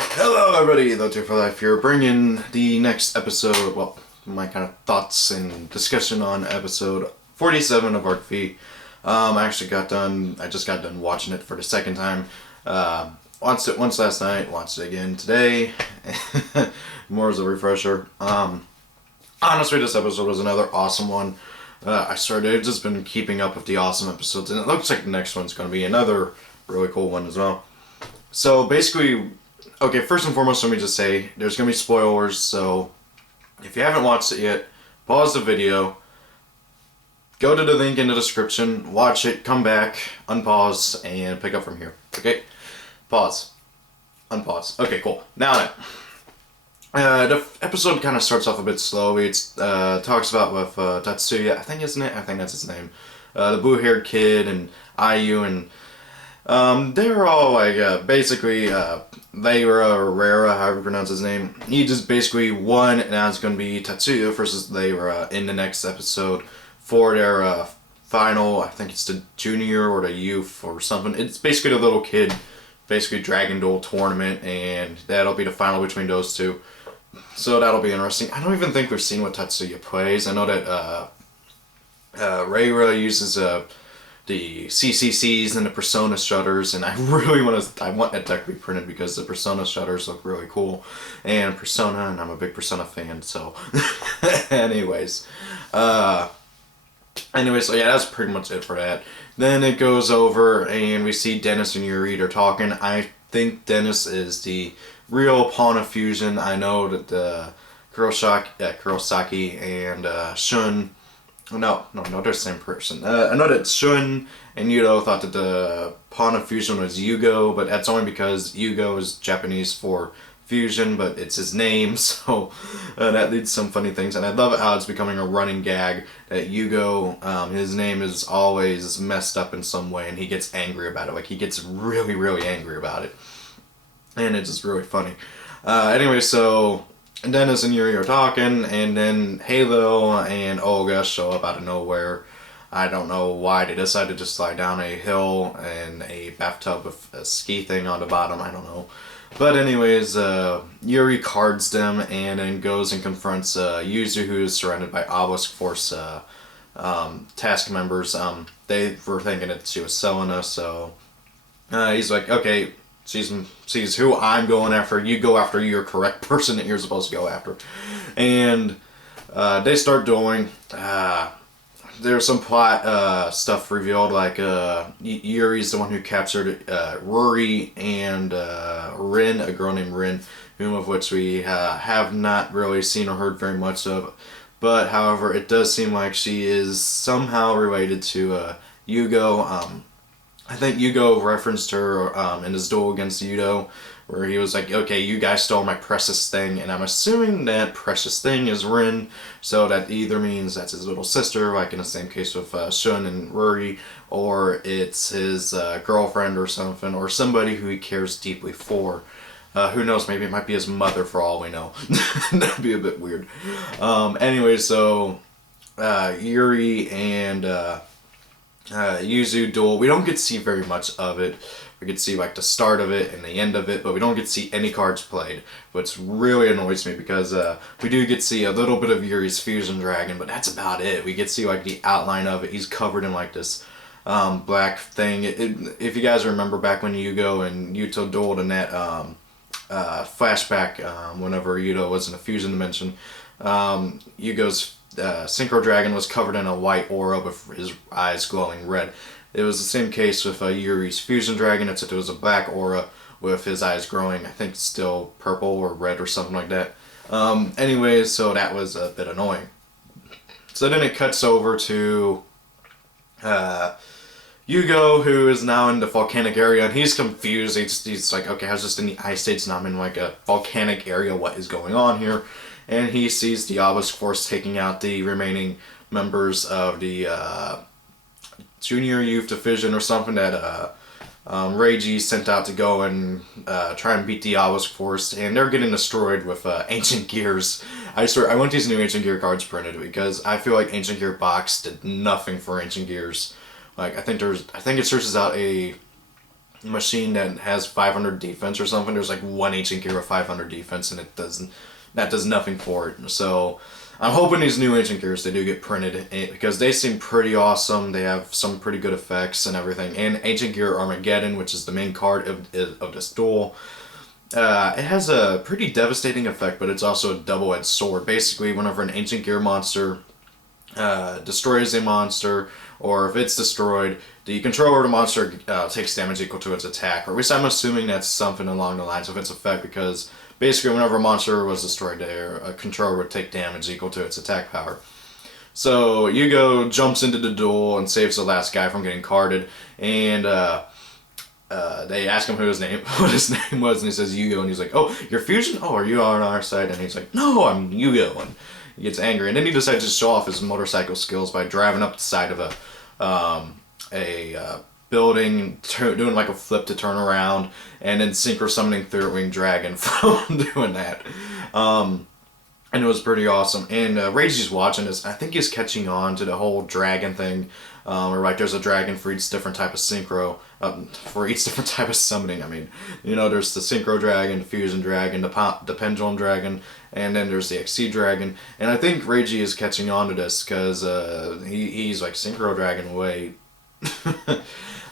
Hello everybody, The Two for Life here, bringing the next episode, well, my kind of thoughts and discussion on episode 47 of Arc V. I just got done watching it for the second time. Watched it once last night, watched it again today, more as a refresher. Honestly, this episode was another awesome one. I've just been keeping up with the awesome episodes, and it looks like the next one's going to be another really cool one as well. So basically, okay, first and foremost, let me just say, there's going to be spoilers, so if you haven't watched it yet, pause the video, go to the link in the description, watch it, come back, unpause, and pick up from here. Okay? Pause. Unpause. Okay, cool. Now, the episode kind of starts off a bit slowly. It talks about with Tatsuya, I think that's his name, the blue-haired kid, and IU, and they're all like, basically, Rera, however you pronounce his name. He just basically won, and now it's going to be Tatsuya versus Leira in the next episode for their final, I think it's the junior or the youth or something. It's basically the little kid, basically Dragon Duel tournament, and that'll be the final between those two. So that'll be interesting. I don't even think we've seen what Tatsuya plays. I know that Reira uses the CCCs and the Persona shutters, and I really want that deck to be printed because the Persona shutters look really cool, and Persona, and I'm a big Persona fan, so anyways, so yeah, that's pretty much it for that. Then it goes over, and we see Dennis and Yuri, they're talking. I think Dennis is the real pawn of fusion. I know that Kurosaki and Shun, no, they're the same person. I know that Shun and Yudo thought that the pawn of fusion was Yugioh, but that's only because Yugioh is Japanese for fusion, but it's his name, so that leads to some funny things. And I love it how it's becoming a running gag that Yugioh, his name is always messed up in some way, and he gets angry about it. Like, he gets really, really angry about it. And it's just really funny. Anyway, so Dennis and Yuri are talking, and then Halo and Olga show up out of nowhere. I don't know why they decided to slide down a hill and a bathtub with a ski thing on the bottom. I don't know. But anyways, Yuri cards them and then goes and confronts Yuzu, who is surrounded by Obelisk Force task members. They were thinking that she was Selena, so he's like, okay, sees who I'm going after. You go after your correct person that you're supposed to go after. And they start dueling. There's some plot stuff revealed, like Yuri's the one who captured Rory and Rin, a girl named Rin, whom of which we have not really seen or heard very much of. But, however, it does seem like she is somehow related to Yugioh. I think Yugioh referenced her in his duel against Yudo, where he was like, okay, you guys stole my precious thing, and I'm assuming that precious thing is Rin, so that either means that's his little sister, like in the same case with Shun and Rory, or it's his girlfriend or something, or somebody who he cares deeply for. Who knows, maybe it might be his mother for all we know. That'd be a bit weird. Anyway, so Yuri and Yuzu duel. We don't get to see very much of it. We get to see like the start of it and the end of it, but we don't get to see any cards played, which really annoys me because we do get to see a little bit of Yuri's Fusion Dragon, but that's about it. We get to see like the outline of it. He's covered in like this black thing. If you guys remember back when Yugioh and Yuto dueled in that flashback, whenever Yuto was in a fusion dimension, Yugioh's Synchro Dragon was covered in a white aura with his eyes glowing red. It was the same case with Yuri's Fusion Dragon, except it was a black aura with his eyes growing, I think still purple or red or something like that. Anyways, so that was a bit annoying. So then it cuts over to Yugioh, who is now in the volcanic area, and he's confused. He's like, okay, I was just in the ice states, now I'm in like a volcanic area, what is going on here? And he sees the Obelisk Force taking out the remaining members of the Junior Youth Division or something that Reiji sent out to go and try and beat the Obelisk Force, and they're getting destroyed with Ancient Gears. I swear, I want these new Ancient Gear cards printed because I feel like Ancient Gear box did nothing for Ancient Gears. Like, I think it searches out a machine that has 500 defense or something. There's like one ancient gear with 500 defense, and that does nothing for it. So I'm hoping these new ancient gears, they do get printed, because they seem pretty awesome. They have some pretty good effects and everything. And Ancient Gear Armageddon, which is the main card of this duel, it has a pretty devastating effect, but it's also a double-edged sword. Basically, whenever an Ancient Gear monster destroys a monster, or if it's destroyed, the controller of the monster takes damage equal to its attack. Or at least I'm assuming that's something along the lines of its effect, because basically whenever a monster was destroyed there, a controller would take damage equal to its attack power. So Yugioh jumps into the duel and saves the last guy from getting carded, and they ask him what his name was, and he says Yugioh, and he's like, "Oh, you're Fusion? Oh, are you on our side?" And he's like, "No, I'm Yugioh." And he gets angry, and then he decides to show off his motorcycle skills by driving up the side of a building, doing like a flip to turn around, and then synchro summoning Third Wing Dragon from doing that. And it was pretty awesome. And Reiji's watching this. I think he's catching on to the whole dragon thing. Where like there's a dragon for each different type of synchro, for each different type of summoning. I mean, there's the synchro dragon, the fusion dragon, the pendulum dragon, and then there's the XC dragon. And I think Reiji is catching on to this, because he's like, synchro dragon, wait.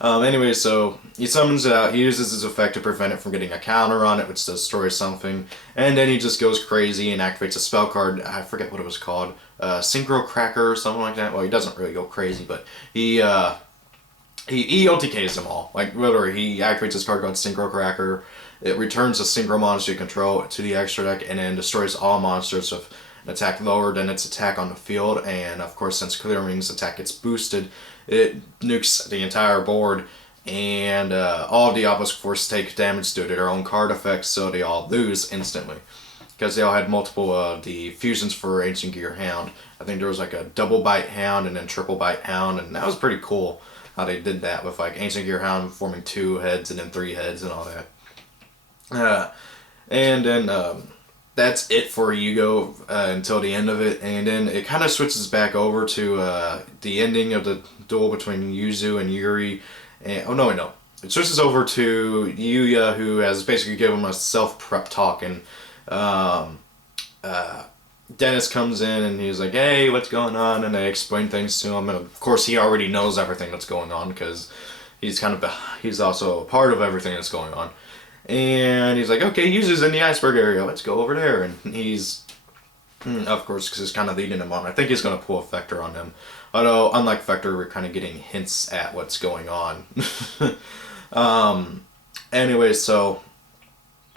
Anyway, so he summons it out. He uses his effect to prevent it from getting a counter on it, which destroys something. And then he just goes crazy and activates a spell card. I forget what it was called. Synchro Cracker or something like that. Well, he doesn't really go crazy, but he OTKs them all. Like, literally, he activates his card called Synchro Cracker. It returns a synchro monster you control to the extra deck, and then destroys all monsters with an attack lower than its attack on the field. And of course, since Clearing's attack gets boosted, it nukes the entire board, and all of the Obelisk Force take damage due to their own card effects, so they all lose instantly. Because they all had multiple the fusions for Ancient Gear Hound. I think there was like a double bite Hound and then triple bite Hound, and that was pretty cool how they did that with like Ancient Gear Hound forming 2 heads and then 3 heads and all that. And then that's it for Yugioh until the end of it, and then it kind of switches back over to the ending of the duel between Yuzu and Yuri. And, no. It switches over to Yuya, who has basically given him a self-prep talk, and Dennis comes in and he's like, "Hey, what's going on?" And they explain things to him, and of course he already knows everything that's going on, because he's also a part of everything that's going on. And he's like, "Okay, Yuzu's in the iceberg area, let's go over there." And he's, of course, because he's kind of leading them on. I think he's going to pull a Vector on them. Although, unlike Vector, we're kind of getting hints at what's going on. Anyway, so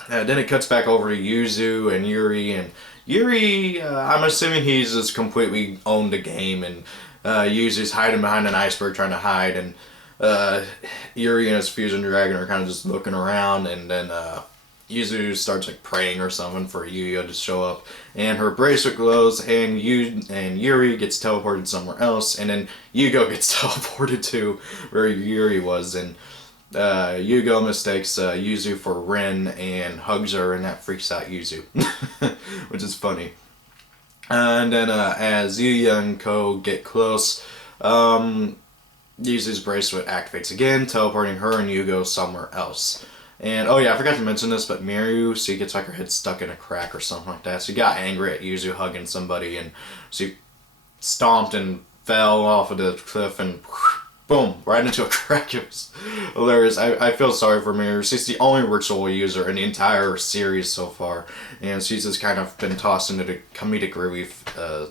then it cuts back over to Yuzu and Yuri. And Yuri, I'm assuming he's just completely owned the game, and Yuzu's hiding behind an iceberg trying to hide, and Yuri and his Fusion Dragon are kind of just looking around, and then Yuzu starts like praying or something for Yugioh to show up, and her bracelet glows, and Yuri gets teleported somewhere else, and then Yugioh gets teleported to where Yuri was, and Yugioh mistakes Yuzu for Rin and hugs her, and that freaks out Yuzu, which is funny. And then as Yuya and Ko get close, Yuzu's bracelet activates again, teleporting her and Yugioh somewhere else. And, oh yeah, I forgot to mention this, but Miru, she gets like her head stuck in a crack or something like that. She got angry at Yuzu hugging somebody, and she stomped and fell off of the cliff, and boom, right into a crack. It was hilarious. I feel sorry for Miru. She's the only ritual user in the entire series so far, and she's just kind of been tossed into the comedic relief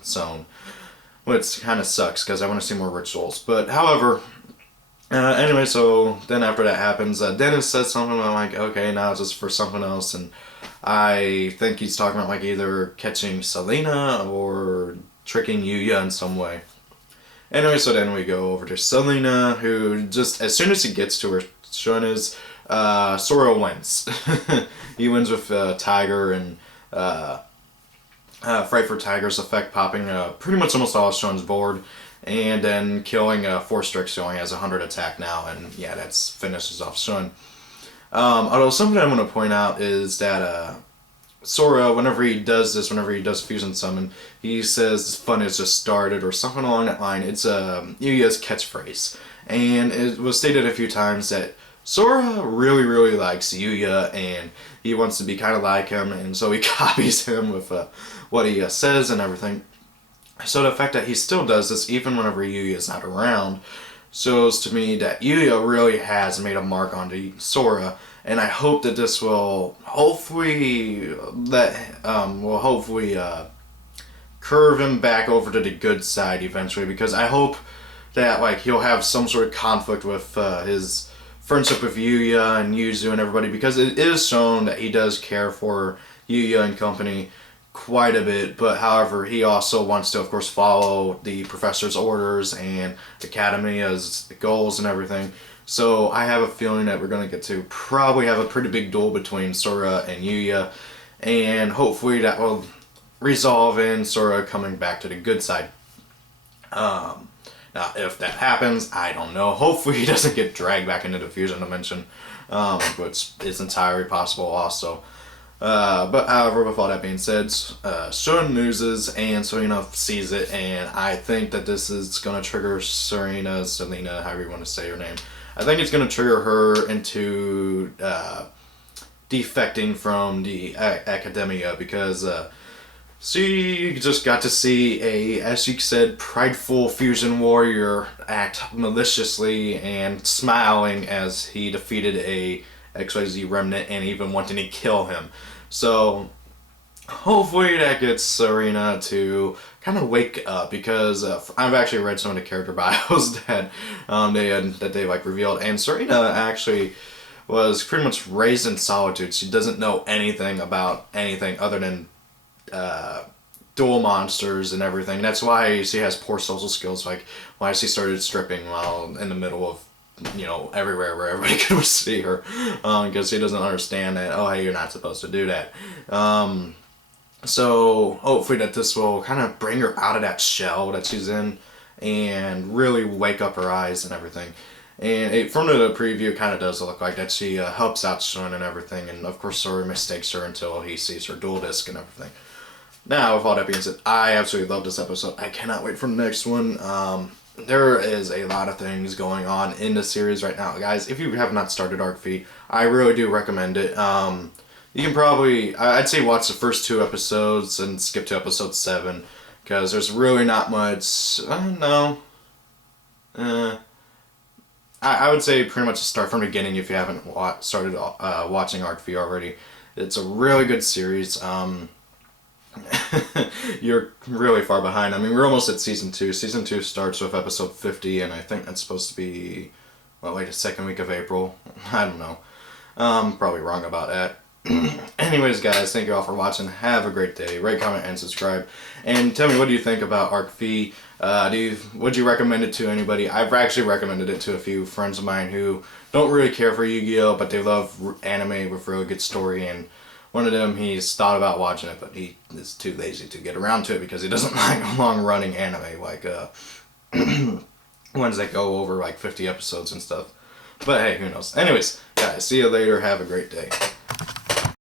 zone. Which kind of sucks, because I want to see more rituals. But, however, anyway, so then after that happens, Dennis says something, I'm like, okay, now it's just for something else, and I think he's talking about like either catching Selena or tricking Yuya in some way. Anyway, so then we go over to Selena, who just, as soon as he gets to her Shona's, Sora wins. He wins with Tiger and Fright for Tiger's effect popping pretty much almost all of Shun's board, and then killing 4 Strix, who only has 100 attack now, and yeah, that finishes off Shun. Although something I want to point out is that Sora, whenever he does Fusion Summon, he says fun has just started, or something along that line. It's Yuya's catchphrase, and it was stated a few times that Sora really, really likes Yuya, and he wants to be kind of like him, and so he copies him with what he says and everything. So the fact that he still does this even whenever Yuya is not around shows to me that Yuya really has made a mark onto Sora, and I hope that this will hopefully curve him back over to the good side eventually, because I hope that like he'll have some sort of conflict with his friendship with Yuya and Yuzu and everybody, because it is shown that he does care for Yuya and company quite a bit, but however he also wants to of course follow the professor's orders and Academia's goals and everything. So I have a feeling that we're going to get to probably have a pretty big duel between Sora and Yuya, and hopefully that will resolve in Sora coming back to the good side. Now, if that happens, I don't know. Hopefully he doesn't get dragged back into the fusion dimension, which is entirely possible also. But however, with all that being said, Shun loses and Serena sees it, and I think that this is going to trigger Selena, however you want to say her name. I think it's going to trigger her into defecting from the Academia, because she just got to see a, as she said, prideful fusion warrior act maliciously and smiling as he defeated a XYZ remnant and even wanting to kill him. So hopefully that gets Serena to kind of wake up, because I've actually read some of the character bios that they like revealed, and Serena actually was pretty much raised in solitude. She doesn't know anything about anything other than duel monsters and everything. That's why she has poor social skills, like why she started stripping while in the middle of, you know, everywhere where everybody could see her, because she doesn't understand that, oh hey, you're not supposed to do that. So hopefully that this will kind of bring her out of that shell that she's in and really wake up her eyes and everything. And from the preview, it kind of does look like that she helps out Shun and everything, and of course Sora mistakes her until he sees her dual disc and everything. Now, with all that being said, I absolutely love this episode. I cannot wait for the next one. There is a lot of things going on in the series right now. Guys, if you have not started Arc V, I really do recommend it. You can probably, I'd say watch the first 2 episodes and skip to episode 7, because there's really not much, I would say pretty much start from the beginning if you haven't started watching Arc V already. It's a really good series. You're really far behind. I mean, we're almost at season 2. Season 2 starts with episode 50, and I think that's supposed to be, well, like the second week of April. I don't know. Probably wrong about that. Anyways, guys, thank you all for watching. Have a great day. Rate, comment, and subscribe. And tell me, what do you think about Arc V? Would you recommend it to anybody? I've actually recommended it to a few friends of mine who don't really care for Yu-Gi-Oh, but they love anime with really good story, and one of them, he's thought about watching it, but he is too lazy to get around to it because he doesn't like long-running anime, like ones that go over like 50 episodes and stuff. But hey, who knows. Anyways, guys, see you later. Have a great day.